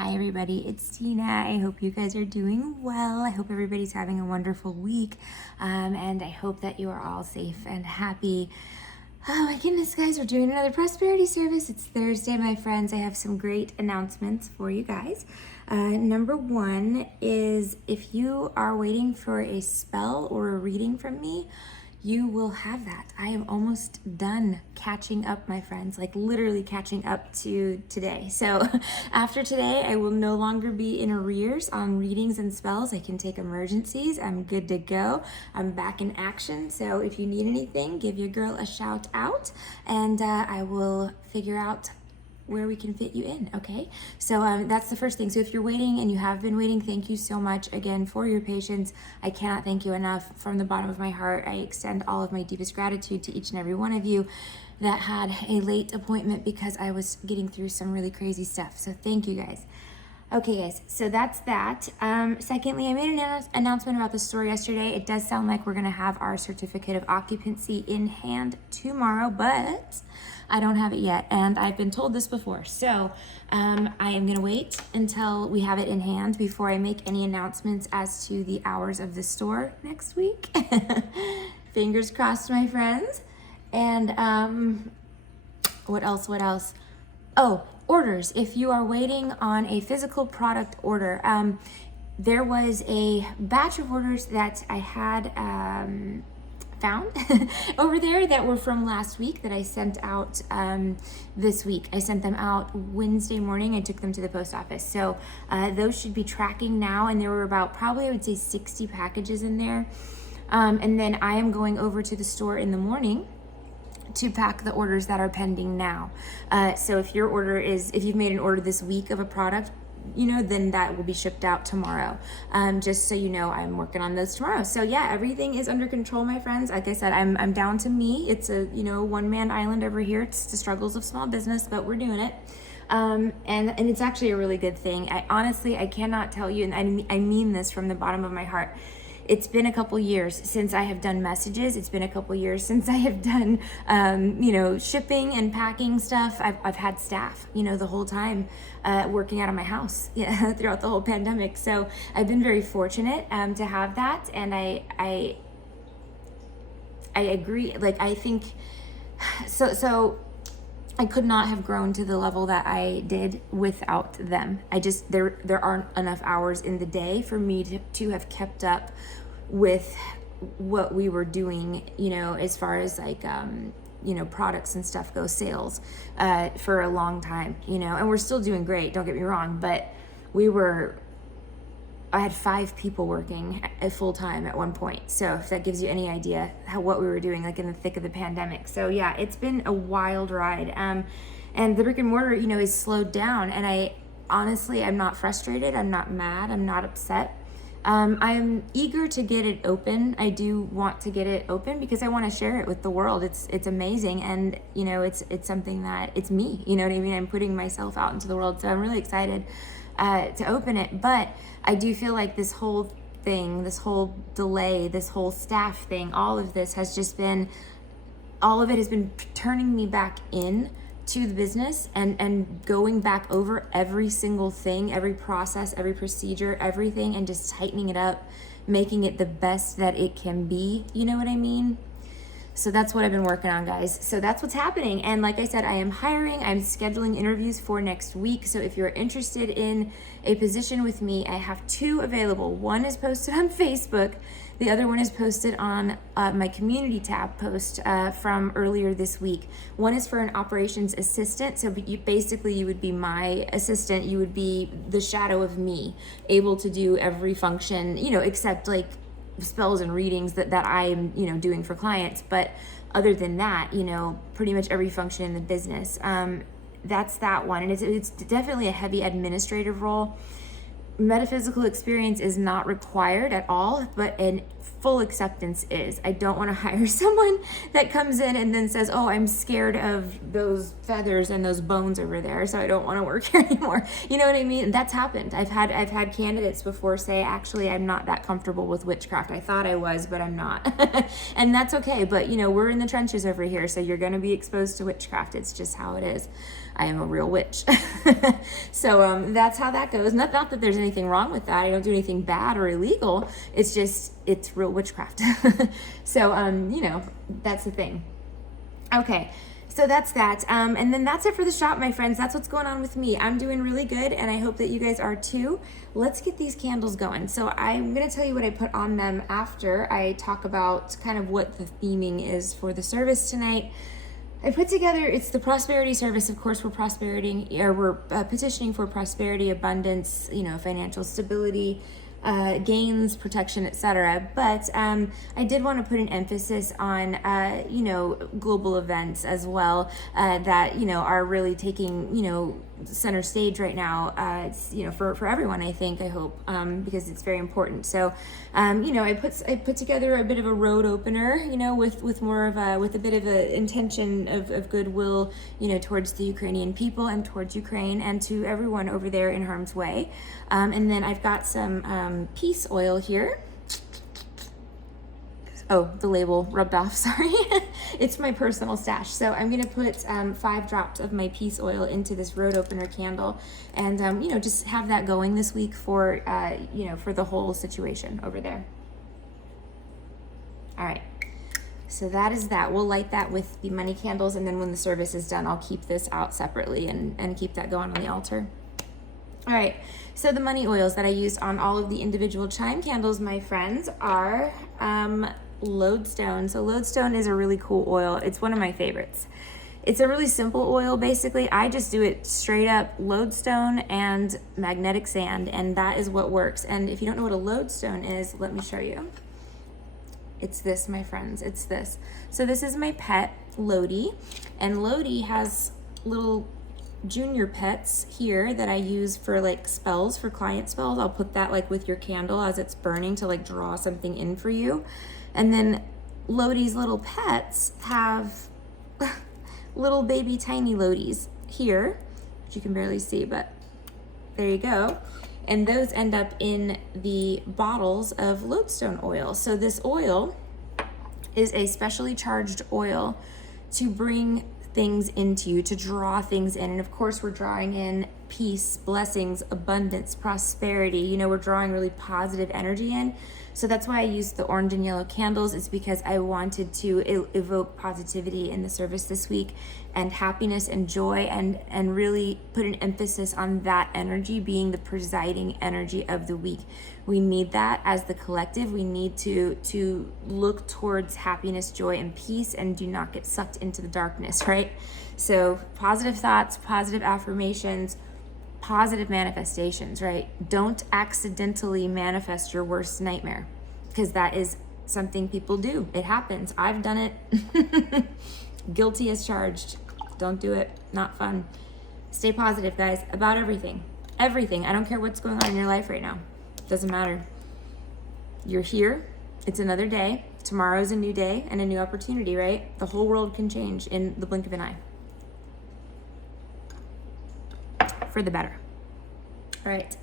Hi everybody, it's Tina. I hope you guys are doing well. I hope everybody's having a wonderful week, and I hope that you are all safe and happy. Oh my goodness, guys, we're doing another prosperity service. It's Thursday, my friends. I have some great announcements for you guys. Number one is if you are waiting for a spell or a reading from me, you will have that. I am almost done catching up, my friends, like literally catching up to today. So after today, I will no longer be in arrears on readings and spells. I can take emergencies. I'm good to go. I'm back in action. So if you need anything, give your girl a shout out and I will figure out where we can fit you in, okay? So that's the first thing. So if you're waiting and you have been waiting, thank you so much again for your patience. I cannot thank you enough. From the bottom of my heart, I extend all of my deepest gratitude to each and every one of you that had a late appointment because I was getting through some really crazy stuff. So thank you guys. Okay guys, so that's that. Secondly, I made an announcement about the store yesterday. It does sound like we're gonna have our certificate of occupancy in hand tomorrow, but I don't have it yet, and I've been told this before. So I am gonna wait until we have it in hand before I make any announcements as to the hours of the store next week. Fingers crossed, my friends. And what else? Oh, orders. If you are waiting on a physical product order, there was a batch of orders that I had found over there that were from last week that I sent out this week. I sent them out Wednesday morning. I took them to the post office. So those should be tracking now, and there were about probably, I would say, 60 packages in there. And then I am going over to the store in the morning to pack the orders that are pending now. So if you've made an order this week of a product, then that will be shipped out tomorrow. Just so you know, I'm working on those tomorrow. So yeah, everything is under control, my friends. Like I said, I'm down to me. It's a, one-man island over here. It's the struggles of small business, but we're doing it. And it's actually a really good thing. I cannot tell you, and I mean this from the bottom of my heart. It's been a couple years since I have done messages. It's been a couple years since I have done, shipping and packing stuff. I've had staff, the whole time working out of my house throughout the whole pandemic. So I've been very fortunate to have that. And I agree. Like, I think, so I could not have grown to the level that I did without them. There aren't enough hours in the day for me to have kept up with what we were doing, as far as like, products and stuff go, sales, for a long time, and we're still doing great, don't get me wrong, but I had 5 people working full time at one point. So if that gives you any idea what we were doing, like in the thick of the pandemic. So yeah, it's been a wild ride. And the brick and mortar, is slowed down. And I'm not frustrated. I'm not mad. I'm not upset. I'm eager to get it open. I do want to get it open because I want to share it with the world. It's amazing. And, it's something that it's me, you know what I mean? I'm putting myself out into the world. So I'm really excited to open it. But I do feel like this whole thing, this whole delay, this whole staff thing, all of it has been turning me back in to the business and going back over every single thing, every process, every procedure, everything, and just tightening it up, making it the best that it can be. You know what I mean? So that's what I've been working on, guys. So that's what's happening. And like I said, I am hiring. I'm scheduling interviews for next week. So if you're interested in a position with me, I have 2 available. One is posted on Facebook. The other one is posted on my community tab post from earlier this week. One is for an operations assistant. So you would be my assistant. You would be the shadow of me, able to do every function, except like spells and readings that I'm, doing for clients. But other than that, pretty much every function in the business. That's that one. And it's definitely a heavy administrative role. Metaphysical experience is not required at all, but in full acceptance is. I don't want to hire someone that comes in and then says, oh, I'm scared of those feathers and those bones over there, so I don't want to work here anymore. You know what I mean? That's happened. I've had candidates before say, actually, I'm not that comfortable with witchcraft. I thought I was, but I'm not. And that's okay. But, we're in the trenches over here, so you're going to be exposed to witchcraft. It's just how it is. I am a real witch. So that's how that goes. Not that there's anything wrong with that. I don't do anything bad or illegal. It's just, it's real witchcraft. So, you know, that's the thing. Okay. So that's that. And then that's it for the shop, my friends. That's what's going on with me. I'm doing really good, and I hope that you guys are too. Let's get these candles going. So I'm going to tell you what I put on them after I talk about kind of what the theming is for the service tonight. I put together, it's the prosperity service. Of course, we're petitioning for prosperity, abundance, you know, financial stability, gains, protection, etc. But I did want to put an emphasis on, you know, global events as well, that, you know, are really taking, you know, center stage right now. It's, you know, for everyone, I think, I hope, because it's very important. So, you know, I put together a bit of a road opener, you know, with more of a, with a bit of a intention of goodwill, you know, towards the Ukrainian people and towards Ukraine and to everyone over there in harm's way. And then I've got some peace oil here. Oh, the label rubbed off, sorry. It's my personal stash. So I'm gonna put 5 drops of my peace oil into this road opener candle and, you know, just have that going this week for, you know, for the whole situation over there. All right, so that is that. We'll light that with the money candles, and then when the service is done, I'll keep this out separately and keep that going on the altar. All right, so the money oils that I used on all of the individual chime candles, my friends, are lodestone. So lodestone is a really cool oil. It's one of my favorites. It's a really simple oil. Basically, I just do it straight up lodestone and magnetic sand, and that is what works. And if you don't know what a lodestone is, let me show you. It's this, my friends, it's this. So this is my pet, Lodi, and Lodi has little junior pets here that I use for like spells, for client spells. I'll put that like with your candle as it's burning to like draw something in for you. And then Lodi's little pets have little baby tiny Lodis here, which you can barely see, but there you go. And those end up in the bottles of lodestone oil. So this oil is a specially charged oil to bring things into you, to draw things in. And of course, we're drawing in peace, blessings, abundance, prosperity. You know, we're drawing really positive energy in. So that's why I used the orange and yellow candles. It's because I wanted to evoke positivity in the service this week, and happiness and joy, and really put an emphasis on that energy being the presiding energy of the week. We need that as the collective. We need to look towards happiness, joy, and peace, and do not get sucked into the darkness, right? So positive thoughts, positive affirmations, positive manifestations, right? Don't accidentally manifest your worst nightmare, because that is something people do. It happens. I've done it. Guilty as charged. Don't do it. Not fun. Stay positive, guys, about everything. Everything. I don't care what's going on in your life right now. Doesn't matter. You're here. It's another day. Tomorrow's a new day and a new opportunity, right? The whole world can change in the blink of an eye. For the better. All right.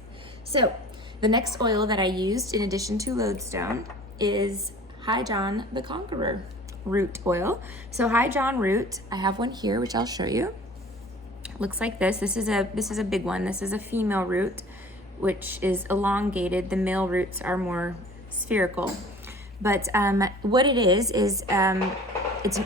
So the next oil that I used in addition to lodestone is High John the Conqueror root oil. So High John root, I have one here, which I'll show you. It looks like this. This is a big one. This is a female root, which is elongated. The male roots are more spherical. But what it is it's an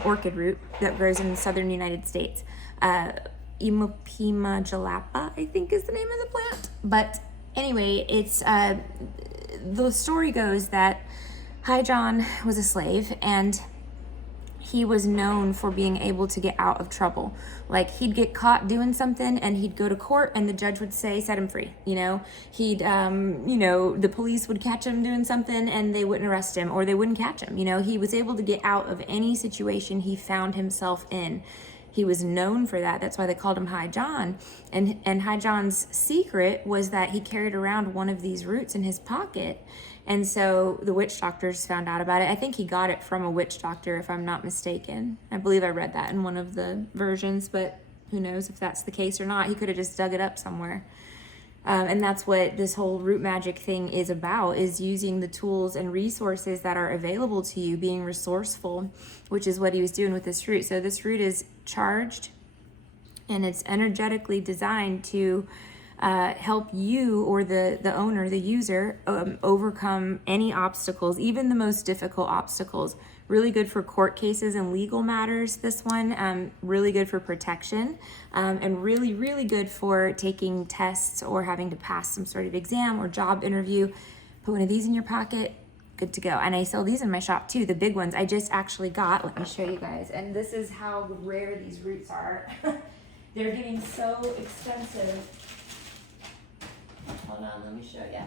orchid root that grows in the southern United States. Imopima jalapa, I think is the name of the plant. But anyway, it's the story goes that High John was a slave, and he was known for being able to get out of trouble. Like, he'd get caught doing something and he'd go to court and the judge would say, set him free. You know, he'd, you know, the police would catch him doing something and they wouldn't arrest him, or they wouldn't catch him. You know, he was able to get out of any situation he found himself in. He was known for that. That's why they called him High John. And High John's secret was that he carried around one of these roots in his pocket. And so the witch doctors found out about it. I think he got it from a witch doctor, if I'm not mistaken. I believe I read that in one of the versions, but who knows if that's the case or not. He could have just dug it up somewhere. And that's what this whole root magic thing is about, is using the tools and resources that are available to you, being resourceful, which is what he was doing with this root. So this root is charged and it's energetically designed to help you or the owner, the user, overcome any obstacles, even the most difficult obstacles. Really good for court cases and legal matters, this one. Really good for protection, and really, really good for taking tests or having to pass some sort of exam or job interview. Put one of these in your pocket, good to go. And I sell these in my shop too, the big ones. I just actually got, let me show you guys, and this is how rare these roots are. They're getting so expensive. Hold on, let me show you.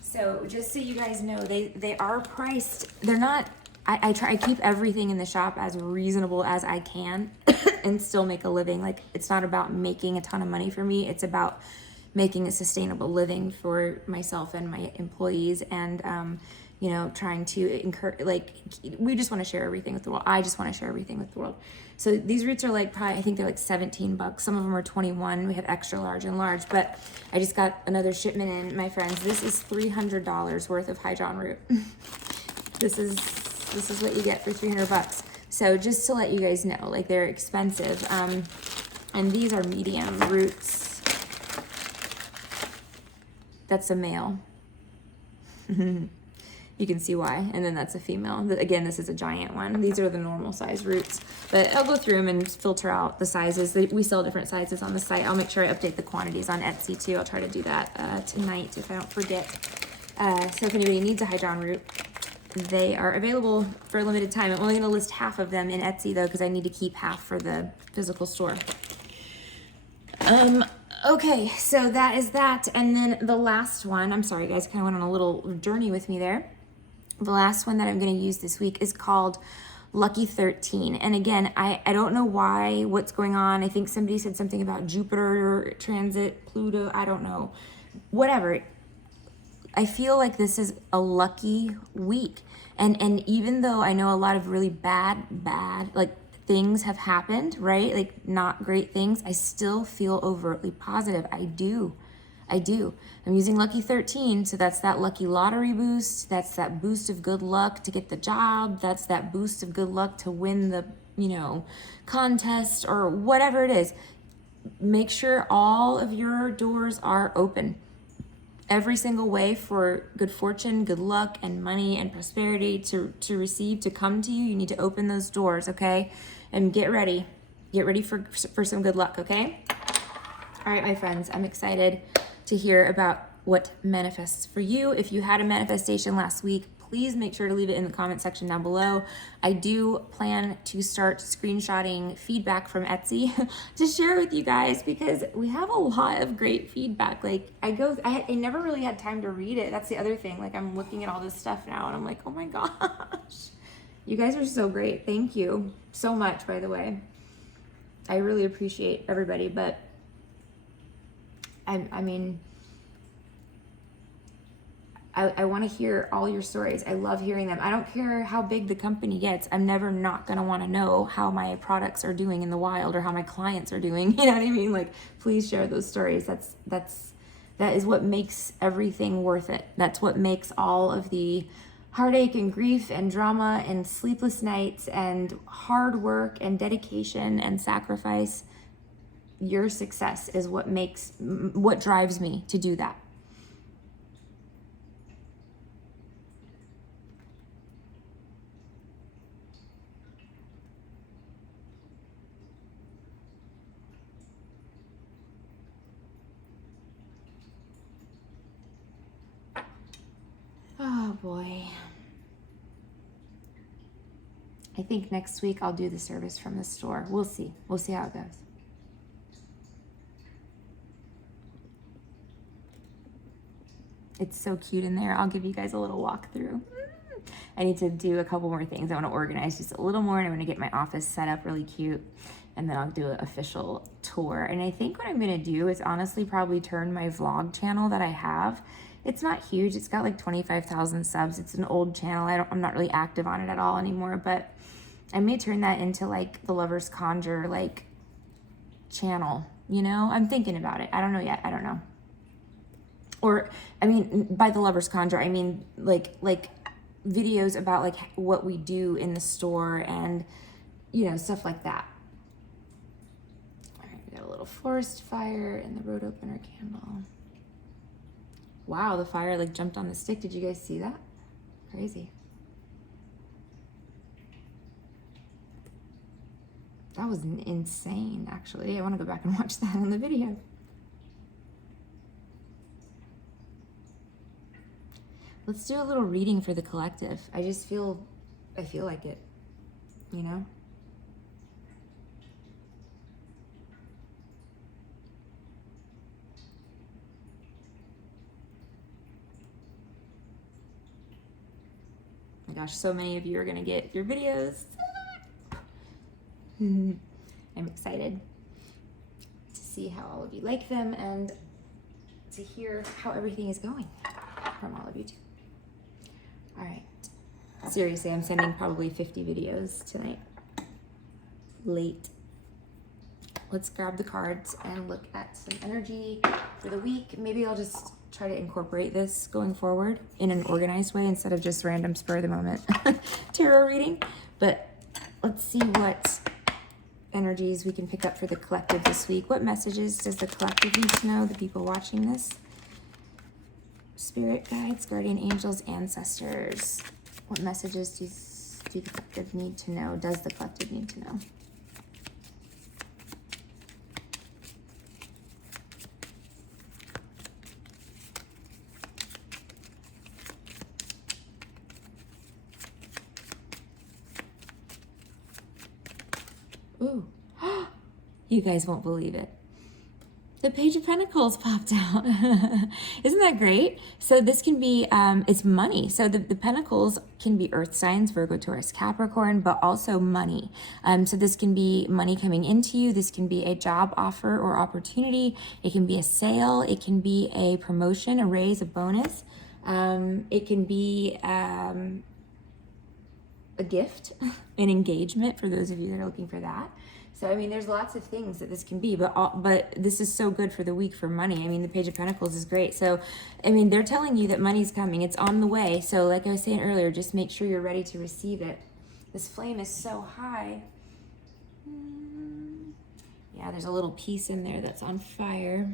So just so you guys know, they are priced. They're not, I keep everything in the shop as reasonable as I can and still make a living. Like, it's not about making a ton of money for me. It's about making a sustainable living for myself and my employees, and you know, trying to encourage, like, we just want to share everything with the world. I just want to share everything with the world. So these roots are like, probably, I think they're like 17 bucks. Some of them are 21. We have extra large and large, but I just got another shipment in, my friends. This is $300 worth of hydron root. This is what you get for 300 bucks. So just to let you guys know, like, they're expensive. And these are medium roots. That's a male. You can see why. And then that's a female. Again, this is a giant one. These are the normal size roots, but I'll go through them and filter out the sizes. We sell different sizes on the site. I'll make sure I update the quantities on Etsy too. I'll try to do that tonight if I don't forget. So if anybody needs a hydron root, they are available for a limited time. I'm only going to list half of them in Etsy though, because I need to keep half for the physical store. Okay, so that is that. And then the last one, I'm sorry guys, kind of went on a little journey with me there. The last one that I'm going to use this week is called Lucky 13. And again, I don't know what's going on. I think somebody said something about Jupiter transit, Pluto, I don't know. Whatever. I feel like this is a lucky week. And even though I know a lot of really bad, like, things have happened, right? Like, not great things, I still feel overtly positive. I do. I'm using Lucky 13, so that's that lucky lottery boost. That's that boost of good luck to get the job. That's that boost of good luck to win the, you know, contest or whatever it is. Make sure all of your doors are open. Every single way for good fortune, good luck, and money and prosperity to receive, to come to you, you need to open those doors, okay? And get ready. Get ready for some good luck, okay? All right, my friends, I'm excited to hear about what manifests for you. If you had a manifestation last week, please make sure to leave it in the comment section down below. I do plan to start screenshotting feedback from Etsy to share with you guys, because we have a lot of great feedback. Like, I never really had time to read it. That's the other thing. Like, I'm looking at all this stuff now and I'm like, oh my gosh, you guys are so great. Thank you so much, by the way. I really appreciate everybody, but I mean, I want to hear all your stories. I love hearing them. I don't care how big the company gets. I'm never not going to want to know how my products are doing in the wild or how my clients are doing. You know what I mean? Like, please share those stories. That is what makes everything worth it. That's what makes all of the heartache and grief and drama and sleepless nights and hard work and dedication and sacrifice. Your success is what drives me to do that. Oh boy. I think next week I'll do the service from the store. We'll see. We'll see how it goes. It's so cute in there. I'll give you guys a little walkthrough. I need to do a couple more things. I want to organize just a little more, and I want to get my office set up really cute, and then I'll do an official tour. And I think what I'm going to do is honestly probably turn my vlog channel that I have. It's not huge. It's got like 25,000 subs. It's an old channel. I'm not really active on it at all anymore, but I may turn that into like the Lovers Conjure like channel, you know? I'm thinking about it. I don't know yet. I don't know. Or, I mean, by the Lovers Conjure, I mean like videos about like what we do in the store and, you know, stuff like that. forest fire and the road opener candle. Wow, the fire like jumped on the stick. Did you guys see that? Crazy. That was insane, actually. I want to go back and watch that on the video. Let's do a little reading for the collective. I feel like it, you know? Oh my gosh, so many of you are gonna get your videos. I'm excited to see how all of you like them and to hear how everything is going from all of you too. All right, seriously, I'm sending probably 50 videos tonight, late. Let's grab the cards and look at some energy for the week. Maybe I'll just try to incorporate this going forward in an organized way instead of just random spur of the moment tarot reading. But let's see what energies we can pick up for the collective this week. What messages does the collective need to know, the people watching this? Spirit guides, guardian angels, ancestors. What messages do the collective need to know? Does the collective need to know? Ooh, you guys won't believe it. The Page of Pentacles popped out. Isn't that great? So this can be, it's money. So the Pentacles can be earth signs, Virgo, Taurus, Capricorn, but also money. So this can be money coming into you. This can be a job offer or opportunity. It can be a sale. It can be a promotion, a raise, a bonus. It can be a gift, an engagement for those of you that are looking for that. So, I mean, there's lots of things that this can be, but this is so good for the week for money. I mean, the Page of Pentacles is great. So, I mean, they're telling you that money's coming. It's on the way. So, like I was saying earlier, just make sure you're ready to receive it. This flame is so high. Yeah, there's a little piece in there that's on fire.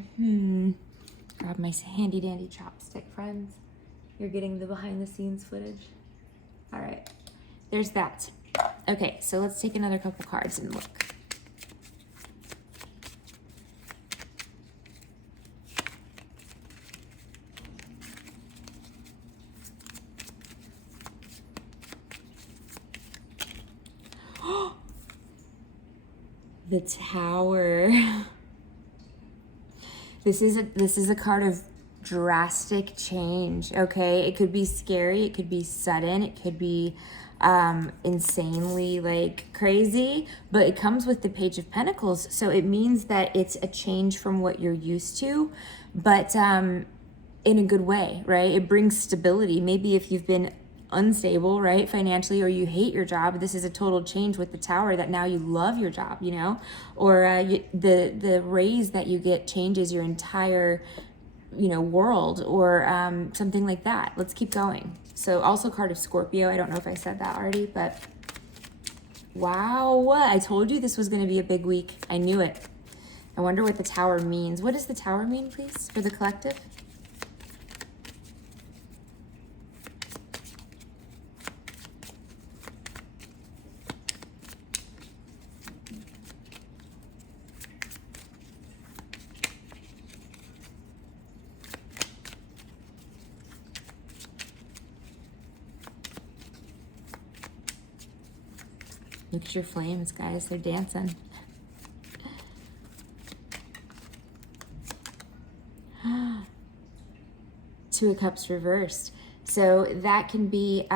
Grab my handy dandy chopstick, friends. You're getting the behind the scenes footage. All right, there's that. Okay, so let's take another couple cards and look. The Tower. This is a card of drastic change, okay? It could be scary, it could be sudden, it could be insanely like crazy, but it comes with the Page of Pentacles, so it means that it's a change from what you're used to, but in a good way, right? It brings stability. Maybe if you've been unstable, right, financially, or you hate your job, this is a total change with the Tower that now you love your job, you know, or the raise that you get changes your entire, you know, world, or something like that. Let's keep going. So also card of Scorpio. I don't know if I said that already, but wow, I told you this was going to be a big week. I knew it. I wonder what the Tower means. What does the Tower mean, please, for the collective? Look at your flames, guys. They're dancing. Two of Cups reversed. So that can be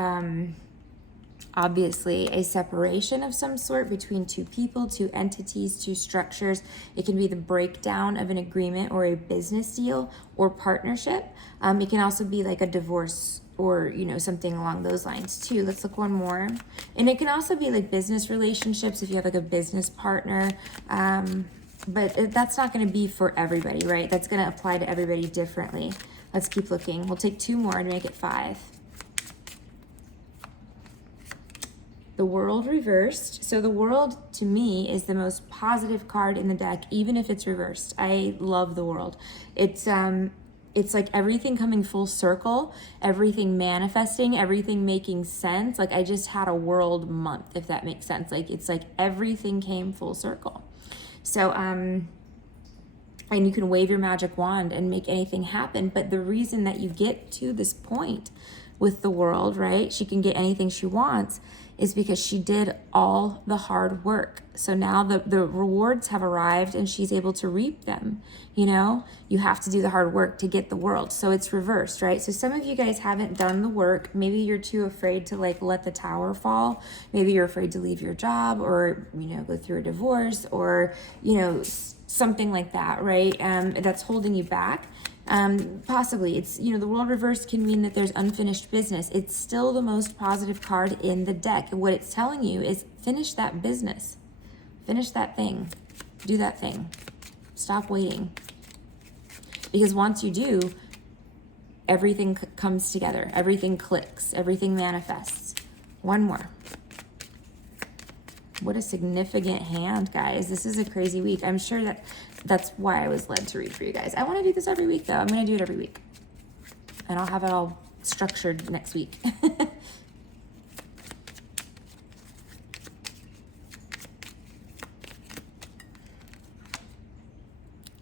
obviously a separation of some sort between two people, two entities, two structures. It can be the breakdown of an agreement or a business deal or partnership. It can also be like a divorce or, you know, something along those lines too. Let's look one more. And it can also be like business relationships if you have like a business partner. But that's not going to be for everybody, right? That's going to apply to everybody differently. Let's keep looking. We'll take two more and make it 5. the World reversed. So the World to me is the most positive card in the deck, even if it's reversed. I love the World. It's like everything coming full circle, everything manifesting, everything making sense. Like I just had a World month, if that makes sense. Like it's like everything came full circle. So, and you can wave your magic wand and make anything happen. But the reason that you get to this point with the World, right? She can get anything she wants is because she did all the hard work. So now the rewards have arrived and she's able to reap them. You know, you have to do the hard work to get the World. So it's reversed, right? So some of you guys haven't done the work. Maybe you're too afraid to like let the tower fall. Maybe you're afraid to leave your job or, you know, go through a divorce or, you know, something like that, right? That's holding you back. Possibly it's, you know, the World reversed can mean that there's unfinished business. It's still the most positive card in the deck. And what it's telling you is finish that business, finish that thing, do that thing, stop waiting. Because once you do, everything comes together, everything clicks, everything manifests. One more. What a significant hand, guys. This is a crazy week. I'm sure that's why I was led to read for you guys. I want to do this every week, though. I'm going to do it every week. And I'll have it all structured next week.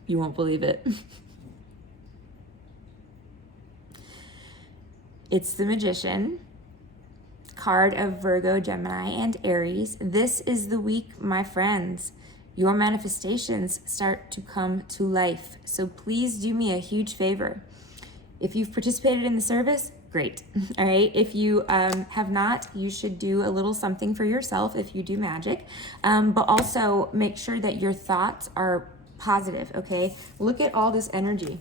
You won't believe it. It's the Magician, card of Virgo, Gemini, and Aries. This is the week, my friends, your manifestations start to come to life. So please do me a huge favor. If you've participated in the service, great. All right. If you have not, you should do a little something for yourself if you do magic. But also make sure that your thoughts are positive. Okay. Look at all this energy.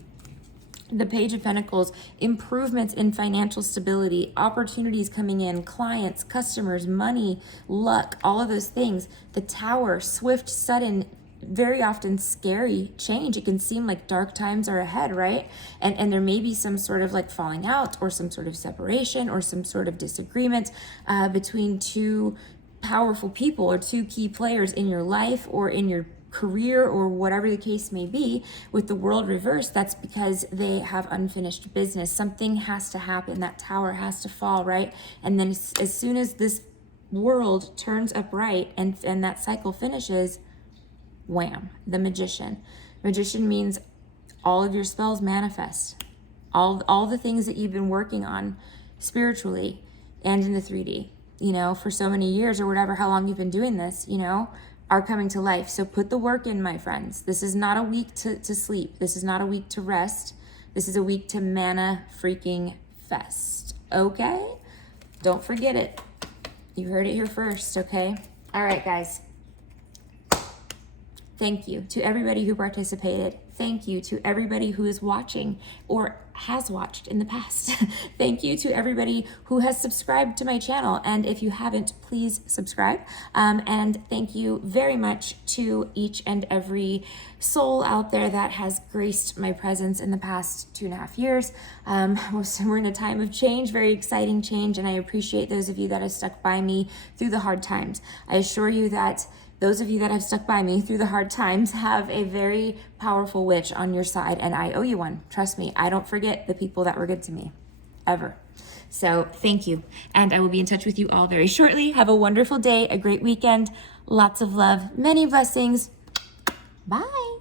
The Page of Pentacles, improvements in financial stability, opportunities coming in, clients, customers, money, luck, all of those things. The Tower, swift, sudden, very often scary change. It can seem like dark times are ahead, right? And there may be some sort of like falling out or some sort of separation or some sort of disagreement between two powerful people or two key players in your life or in your career or whatever the case may be. With the World reversed, that's because they have unfinished business. Something has to happen. That tower has to fall, right? And then as soon as this world turns upright and that cycle finishes, wham, the Magician. Magician means all of your spells manifest. All the things that you've been working on spiritually and in the 3D, you know, for so many years or whatever, how long you've been doing this, you know, are coming to life. So put the work in, my friends. This is not a week to sleep. This is not a week to rest. This is a week to mana freaking fest. Okay? Don't forget it. You heard it here first, okay? All right, guys. Thank you to everybody who participated. Thank you to everybody who is watching or has watched in the past. Thank you to everybody who has subscribed to my channel. And if you haven't, please subscribe. And thank you very much to each and every soul out there that has graced my presence in the past 2.5 years. We're in a time of change, very exciting change. And I appreciate those of you that have stuck by me through the hard times. I assure you that those of you that have stuck by me through the hard times have a very powerful witch on your side, and I owe you one. Trust me, I don't forget the people that were good to me, ever. So thank you, and I will be in touch with you all very shortly. Have a wonderful day, a great weekend, lots of love, many blessings. Bye.